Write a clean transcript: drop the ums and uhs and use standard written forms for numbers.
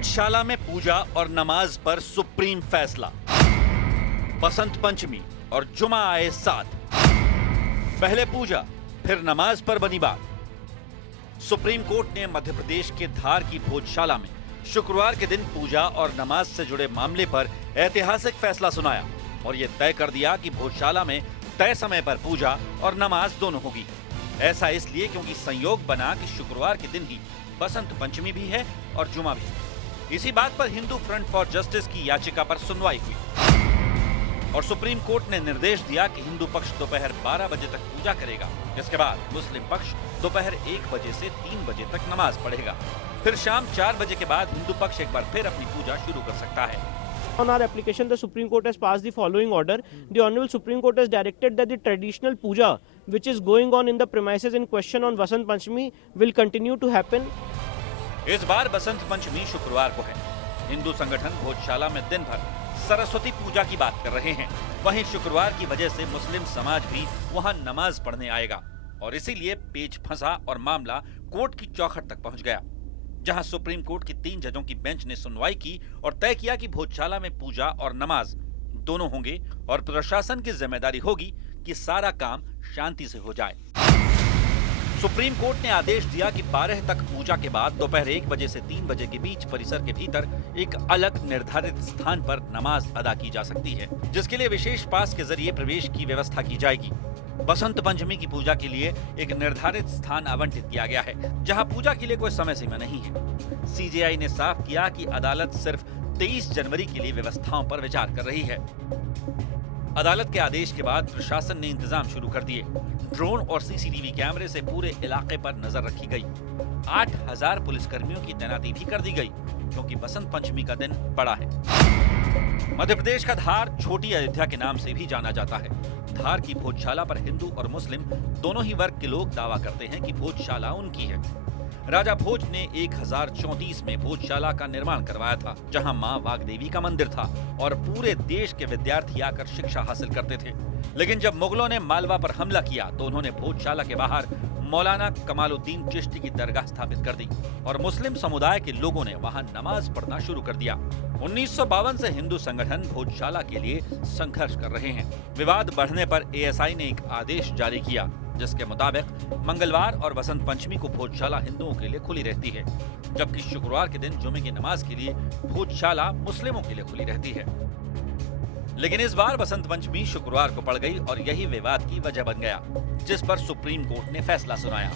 भोजशाला में पूजा और नमाज पर सुप्रीम फैसला। बसंत पंचमी और जुमा आए साथ, पहले पूजा फिर नमाज पर बनी बात। सुप्रीम कोर्ट ने मध्य प्रदेश के धार की भोजशाला में शुक्रवार के दिन पूजा और नमाज से जुड़े मामले पर ऐतिहासिक फैसला सुनाया और यह तय कर दिया कि भोजशाला में तय समय पर पूजा और नमाज दोनों होगी। ऐसा इसलिए क्योंकि संयोग बना कि शुक्रवार के दिन ही बसंत पंचमी भी है और जुमा भी। इसी बात पर हिंदू फ्रंट फॉर जस्टिस की याचिका पर सुनवाई हुई और सुप्रीम कोर्ट ने निर्देश दिया कि हिंदू पक्ष दोपहर 12 बजे तक पूजा करेगा, जिसके बाद मुस्लिम पक्ष दोपहर 1 बजे से 3 बजे तक नमाज पढ़ेगा। फिर शाम 4 बजे के बाद हिंदू पक्ष एक बार फिर अपनी पूजा शुरू कर सकता है। On our application, the Supreme Court has passed the following order. The Honorable Supreme Court has directed that the traditional puja, which is going on in the premises in question on Vasant Panchami, will continue to happen. इस बार बसंत पंचमी शुक्रवार को है। हिंदू संगठन भोजशाला में दिन भर सरस्वती पूजा की बात कर रहे हैं। वहीं शुक्रवार की वजह से मुस्लिम समाज भी वहां नमाज पढ़ने आएगा और इसीलिए पेच फंसा और मामला कोर्ट की चौखट तक पहुंच गया, जहां सुप्रीम कोर्ट की 3 जजों की बेंच ने सुनवाई की और तय किया कि भोजशाला में पूजा और नमाज दोनों होंगे और प्रशासन की जिम्मेदारी होगी कि सारा काम शांति से हो जाए। सुप्रीम कोर्ट ने आदेश दिया कि 12 तक पूजा के बाद दोपहर 1 बजे से 3 बजे के बीच परिसर के भीतर एक अलग निर्धारित स्थान पर नमाज अदा की जा सकती है, जिसके लिए विशेष पास के जरिए प्रवेश की व्यवस्था की जाएगी। बसंत पंचमी की पूजा के लिए एक निर्धारित स्थान आवंटित किया गया है, जहां पूजा के लिए कोई समय सीमा नहीं है। सीजेआई ने साफ किया कि अदालत सिर्फ 23 जनवरी के लिए व्यवस्थाओं पर विचार कर रही है। अदालत के आदेश के बाद प्रशासन ने इंतजाम शुरू कर दिए। ड्रोन और सीसीटीवी कैमरे से पूरे इलाके पर नजर रखी गई। 8000 पुलिसकर्मियों की तैनाती भी कर दी गई, क्योंकि बसंत पंचमी का दिन बड़ा है। मध्य प्रदेश का धार छोटी अयोध्या के नाम से भी जाना जाता है। धार की भोजशाला पर हिंदू और मुस्लिम दोनों ही वर्ग के लोग दावा करते हैं कि भोजशाला उनकी है। राजा भोज ने 1034 में भोजशाला का निर्माण करवाया था, जहां मां वाग्देवी का मंदिर था और पूरे देश के विद्यार्थी आकर शिक्षा हासिल करते थे। लेकिन जब मुगलों ने मालवा पर हमला किया तो उन्होंने भोजशाला के बाहर मौलाना कमालुद्दीन चिश्ती की दरगाह स्थापित कर दी और मुस्लिम समुदाय के लोगों ने वहां नमाज पढ़ना शुरू कर दिया। 1952 से हिंदू संगठन भोजशाला के लिए संघर्ष कर रहे हैं। विवाद बढ़ने पर एएसआई ने एक आदेश जारी किया, जिसके मुताबिक मंगलवार और बसंत पंचमी को भोजशाला हिंदुओं के लिए खुली रहती है, जबकि शुक्रवार के दिन जुमे की नमाज के लिए भोजशाला मुस्लिमों के लिए खुली रहती है। लेकिन इस बार बसंत पंचमी शुक्रवार को पड़ गई और यही विवाद की वजह बन गया, जिस पर सुप्रीम कोर्ट ने फैसला सुनाया।